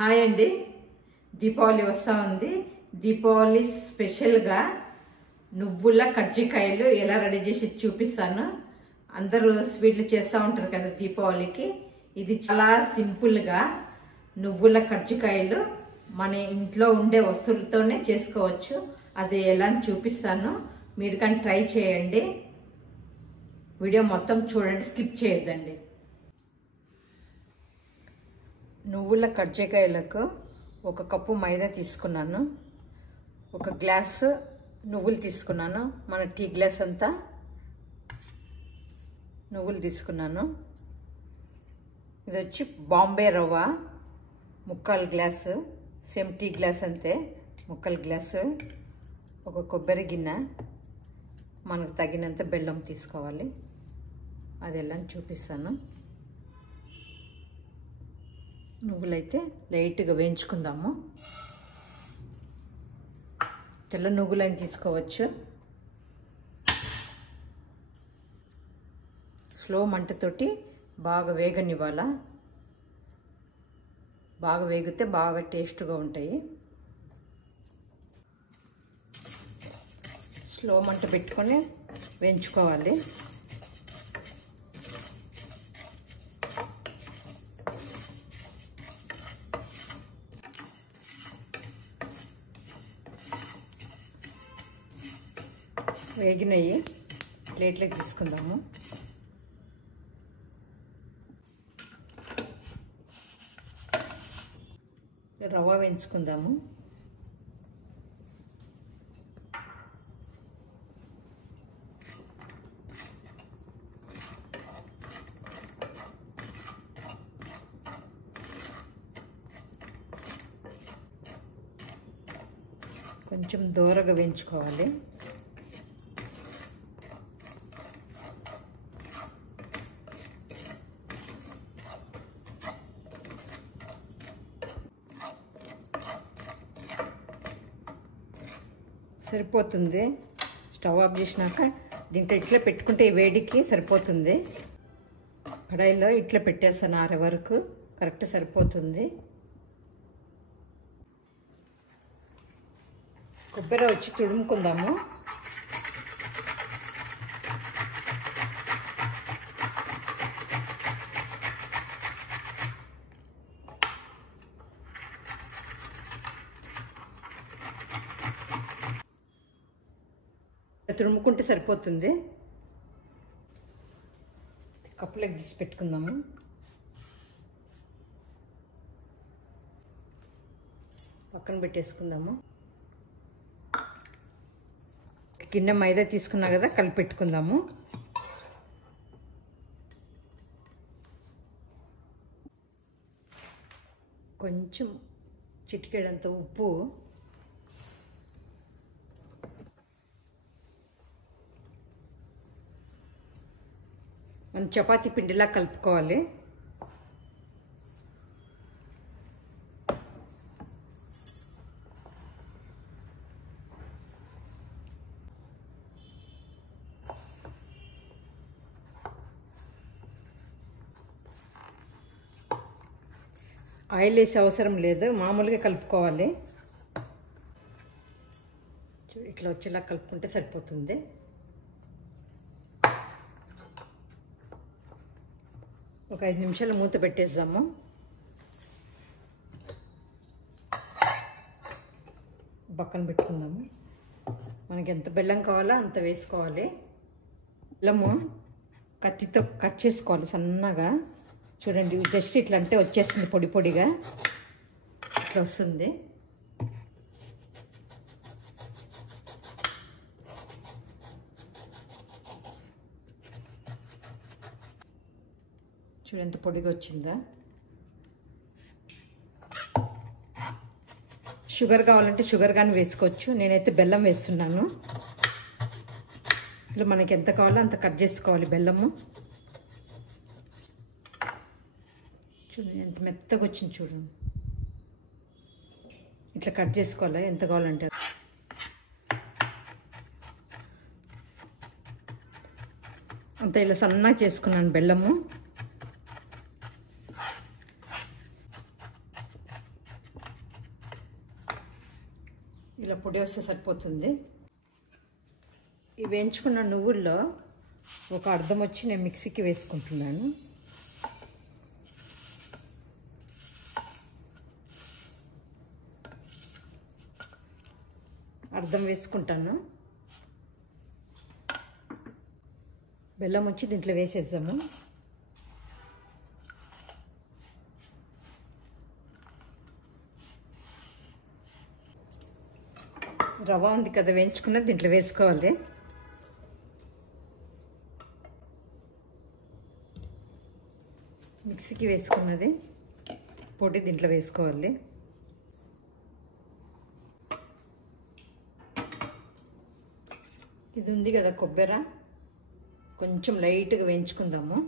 Hi అండి, దీపావళి వస్తూ ఉంది. దీపావళి స్పెషల్గా నువ్వుల కజ్జికాయలు ఎలా రెడీ చేసి చూపిస్తాను. అందరూ స్వీట్లు చేస్తూ ఉంటారు కదా దీపావళికి. ఇది చాలా సింపుల్గా నువ్వుల కజ్జికాయలు మన ఇంట్లో ఉండే వస్తువులతోనే చేసుకోవచ్చు. అది ఎలా చూపిస్తాను, మీరు కానీ ట్రై చేయండి. వీడియో మొత్తం చూడండి, స్కిప్ చేయొద్దండి. నువ్వుల కజ్జికాయలకు 1 కప్పు మైదా తీసుకున్నాను, 1 గ్లాసు నువ్వులు తీసుకున్నాను. మన టీ గ్లాస్ అంతా నువ్వులు తీసుకున్నాను. ఇది వచ్చి బాంబే రవ్వ 3/4 గ్లాసు, సేమ్ టీ గ్లాస్ అంతే 3/4 గ్లాసు. 1 కొబ్బరి గిన్నె, మనకు తగినంత బెల్లం తీసుకోవాలి. అది ఎలా చూపిస్తాను. నువ్వులైతే లైట్గా వేయించుకుందాము. తెల్ల నువ్వులని తీసుకోవచ్చు. స్లో మంటతోటి బాగా వేగనివ్వాలా. బాగా వేగితే బాగా టేస్ట్గా ఉంటాయి. స్లో మంట పెట్టుకొని వేయించుకోవాలి. వేగినవి ప్లేట్లోకి తీసుకుందాము. రవ్వ వేయించుకుందాము. కొంచెం దూరగా వేయించుకోవాలి. సరిపోతుంది. స్టవ్ ఆఫ్ చేసినాక దీంట్లో ఇట్లా పెట్టుకుంటే ఈ వేడికి సరిపోతుంది. కడాయిలో ఇట్లా పెట్టేస్తాను, ఆరే వరకు కరెక్ట్ సరిపోతుంది. కొబ్బరి వచ్చి తుడుముకుందాము. తురుముకుంటే సరిపోతుంది. కప్పులోకి తీసి పెట్టుకుందాము. పక్కన పెట్టేసుకుందాము. గిన్నె మైదా తీసుకున్నా కదా, కలిపి పెట్టుకుందాము. కొంచెం చిటికెడంత ఉప్పు, మనం చపాతీ పిండిలా కలుపుకోవాలి. ఆయిల్ వేసే అవసరం లేదు, మామూలుగా కలుపుకోవాలి. ఇట్లా వచ్చేలా కలుపుకుంటే సరిపోతుంది. ఒక 5 నిమిషాలు మూత పెట్టేద్దాము. పక్కన పెట్టుకుందాము. మనకి ఎంత బెల్లం కావాలో అంత వేసుకోవాలి. బెల్లము కత్తితో కట్ చేసుకోవాలి సన్నగా. చూడండి, జస్ట్ ఇట్లా అంటే వచ్చేస్తుంది, పొడి పొడిగా ఇట్లా వస్తుంది. చూడు ఎంత పొడిగా వచ్చిందా. షుగర్ కావాలంటే షుగర్ కానీ వేసుకోవచ్చు. నేనైతే బెల్లం వేస్తున్నాను. ఇట్లా మనకి ఎంత కావాలో అంత కట్ చేసుకోవాలి బెల్లము. చూడండి ఎంత మెత్తగా వచ్చింది. చూడండి ఇట్లా కట్ చేసుకోవాలి ఎంత కావాలంటే. అంత ఇలా సన్నగా చేసుకున్నాను బెల్లము. ఇలా పొడి వస్తే సరిపోతుంది. ఈ వేయించుకున్న నువ్వుల్లో ఒక అర్ధం వచ్చి నేను మిక్సీకి వేసుకుంటున్నాను. అర్ధం వేసుకుంటాను. బెల్లం వచ్చి దీంట్లో వేసేద్దాము. రవ్వ ఉంది కదా వేయించుకున్నది దీంట్లో వేసుకోవాలి. మిక్సీకి వేసుకున్నది పొడి దీంట్లో వేసుకోవాలి. ఇది ఉంది కదా కొబ్బరి, కొంచెం లైట్గా వేయించుకుందాము.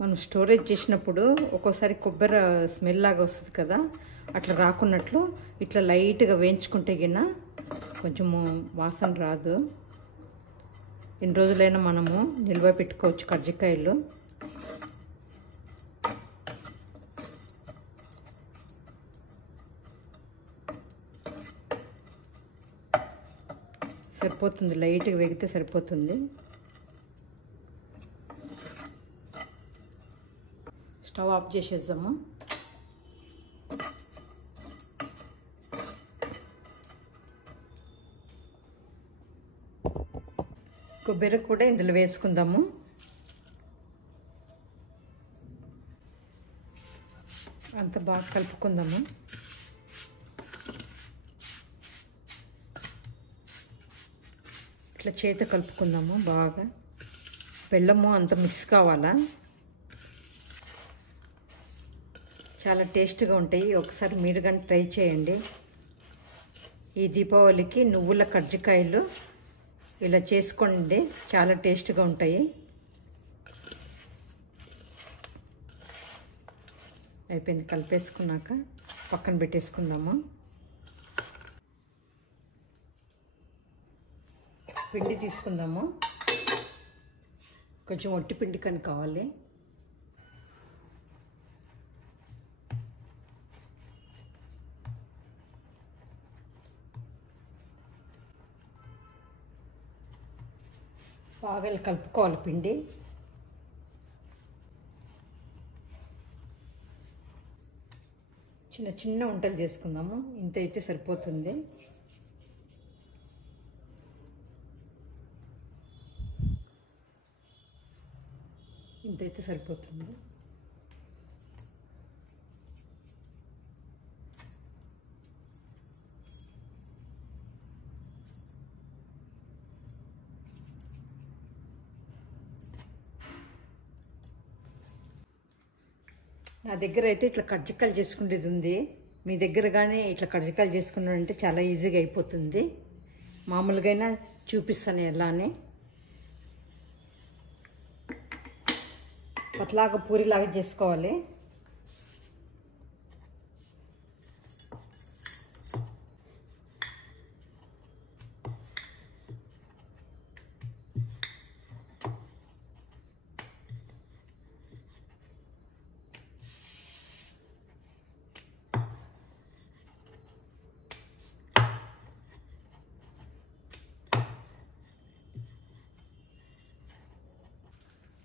మనం స్టోరేజ్ చేసినప్పుడు ఒక్కోసారి కొబ్బరి స్మెల్ లాగా వస్తుంది కదా, అట్లా రాకున్నట్లు ఇట్లా లైట్గా వేయించుకుంటే గిన కొంచెము వాసన రాదు. ఎన్ని రోజులైనా మనము నిల్వ పెట్టుకోవచ్చు కజ్జికాయలు. సరిపోతుంది, లైట్గా వేగితే సరిపోతుంది. స్టవ్ ఆఫ్ చేసేద్దాము. కొబ్బరి కూడా ఇందులో వేసుకుందాము. అంత బాగా కలుపుకుందాము. ఇట్లా చేత కలుపుకుందాము బాగా. బెల్లము అంత మిక్స్ కావాలా. చాలా టేస్ట్గా ఉంటాయి. ఒకసారి మీరు కానీ ట్రై చేయండి. ఈ దీపావళికి నువ్వుల కజ్జికాయలు ఇలా చేసుకోండి, చాలా టేస్ట్గా ఉంటాయి. అయిపోయింది, కలిపేసుకున్నాక పక్కన పెట్టేసుకుందాము. పిండి తీసుకుందాము. కొంచెం ఒట్టి పిండి కానీ కావాలి. బాగా కలుపుకోవాలి పిండి. చిన్న చిన్న వంటలు చేసుకుందాము. ఇంత అయితే సరిపోతుంది. ఇంతైతే సరిపోతుంది. నా దగ్గర అయితే ఇట్లా కజ్జికాయలు చేసుకునేది ఉంది. మీ దగ్గర కానీ ఇట్లా కజ్జికాయలు చేసుకున్నారంటే చాలా ఈజీగా అయిపోతుంది. మామూలుగా చూపిస్తాను ఎలా అని. అట్లాగా పూరిలాగా చేసుకోవాలి.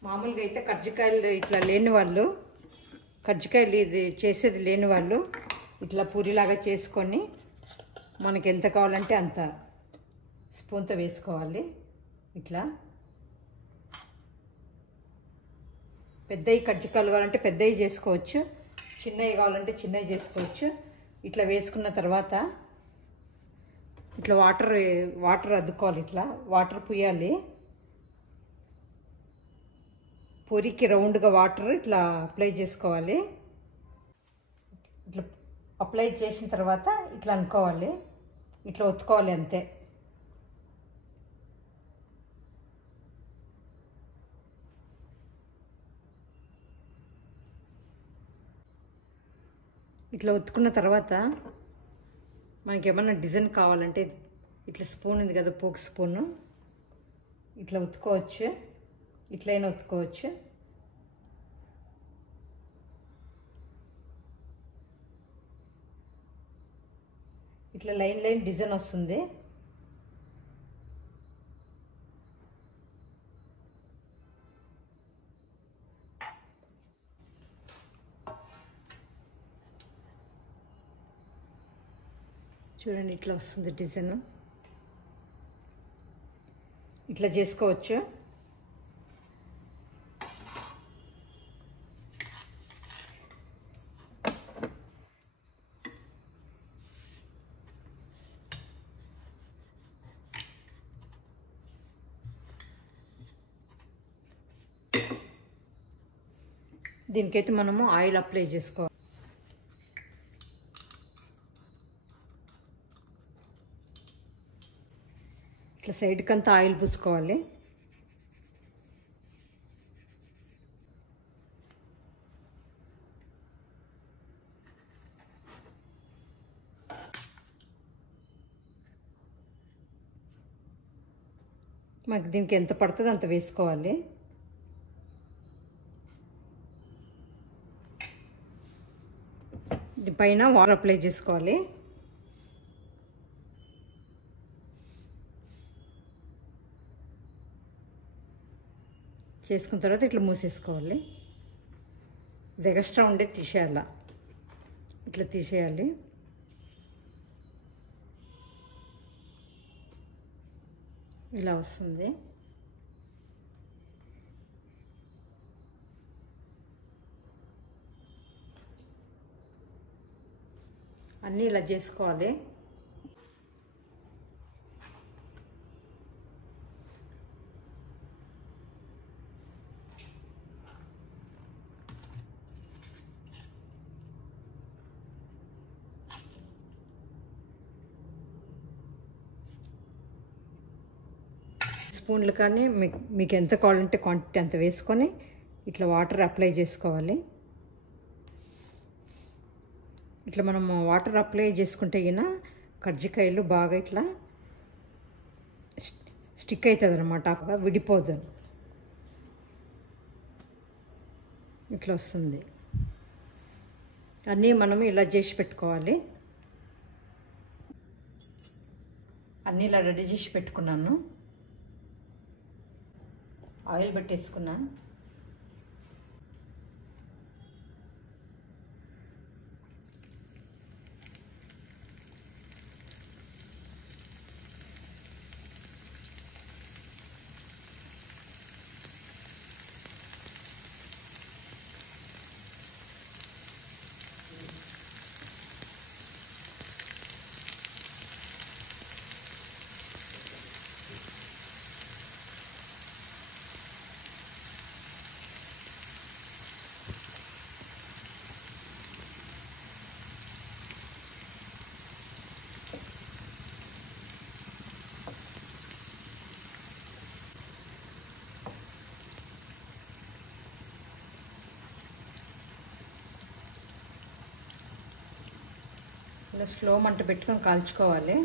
మామూలుగా అయితే కజ్జికాయలు ఇట్లా లేని వాళ్ళు, కజ్జికాయలు ఇది చేసేది లేని వాళ్ళు ఇట్లా పూరిలాగా చేసుకొని మనకి ఎంత కావాలంటే అంత స్పూన్తో వేసుకోవాలి. ఇట్లా పెద్దవి కజ్జికాయలు కావాలంటే పెద్దవి చేసుకోవచ్చు, చిన్నవి కావాలంటే చిన్నవి చేసుకోవచ్చు. ఇట్లా వేసుకున్న తర్వాత ఇట్లా వాటర్ అద్దుకోవాలి. ఇట్లా వాటర్ పుయ్యాలి. పూరికి రౌండ్గా వాటర్ ఇట్లా అప్లై చేసుకోవాలి. ఇట్లా అప్లై చేసిన తర్వాత ఇట్లా అనుకోవాలి, ఇట్లా ఒత్తుకోవాలి అంతే. ఇట్లా ఒత్తుకున్న తర్వాత మనకి ఏమన్నా డిజైన్ కావాలంటే ఇట్లా స్పూన్ ఉంది కదా, పోక్ స్పూను, ఇట్లా ఒత్తుకోవచ్చు. ఇట్లయినా ఒత్తుకోవచ్చు. ఇట్లా లైన్ లైన్ డిజైన్ వస్తుంది. చూడండి ఇట్లా వస్తుంది డిజైన్. ఇట్లా చేసుకోవచ్చు. దీనికైతే మనము ఆయిల్ అప్లై చేసుకోవాలి. ఇట్లా సైడ్కి అంతా ఆయిల్ పూసుకోవాలి. మనకి దీనికి ఎంత పడుతుందో అంత వేసుకోవాలి. పైన వాటర్ అప్లై చేసుకోవాలి. చేసుకున్న తర్వాత ఇట్లా మూసేసుకోవాలి. ఇది ఎక్స్ట్రా ఉండే తీసేయాల. ఇట్లా తీసేయాలి. ఇలా వస్తుంది. అన్నీ ఇలా చేసుకోవాలి. స్పూన్లు కానీ మీకు ఎంత కావాలంటే క్వాంటిటీ అంత వేసుకొని ఇట్లా వాటర్ అప్లై చేసుకోవాలి. ఇట్లా మనం వాటర్ అప్లై చేసుకుంటే గిన కజ్జికాయలు బాగా ఇట్లా స్టిక్ అవుతుంది అనమాట. విడిపోదు. ఇట్లా వస్తుంది. అన్నీ మనం ఇలా చేసి పెట్టుకోవాలి. అన్నీ ఇలా రెడీ చేసి పెట్టుకున్నాను. ఆయిల్ పెట్టేసుకున్నా. ఇలా స్లో మంట పెట్టుకొని కాల్చుకోవాలి.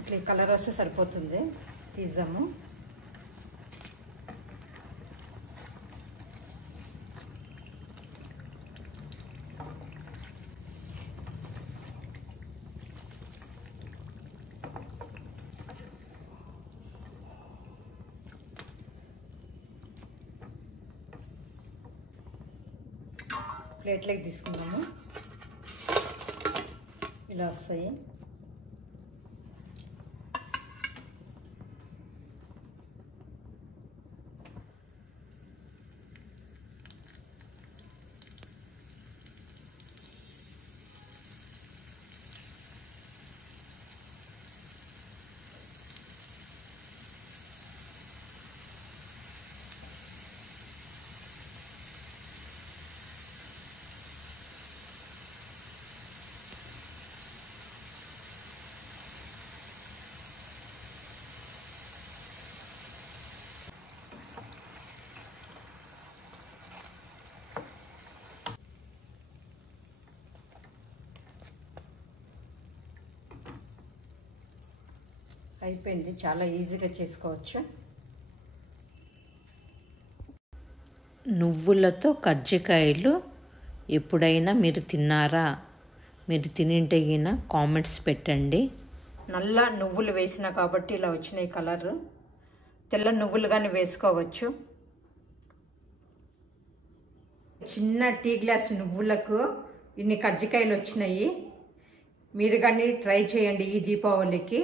ఇట్లా కలర్ వస్తే సరిపోతుంది. తీద్దాము. ప్లేట్లోకి తీసుకుందాము. ఇలా వస్తాయి. అయిపోయింది, చాలా ఈజీగా చేసుకోవచ్చు. నువ్వులతో కజ్జికాయలు ఎప్పుడైనా మీరు తిన్నారా? మీరు తినింటే కామెంట్స్ పెట్టండి. నల్ల నువ్వులు వేసిన కాబట్టి ఇలా వచ్చినాయి కలర్. తెల్ల నువ్వులు కానీ వేసుకోవచ్చు. చిన్న టీ గ్లాస్ నువ్వులకు ఇన్ని కజ్జికాయలు వచ్చినాయి. మీరు కానీ ట్రై చేయండి ఈ దీపావళికి,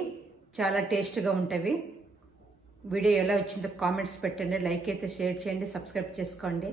చాలా టేస్ట్గా ఉంటుంది. వీడియో ఎలా వచ్చిందో కామెంట్స్ పెట్టండి, లైక్ అయితే షేర్ చేయండి, సబ్స్క్రైబ్ చేసుకోండి.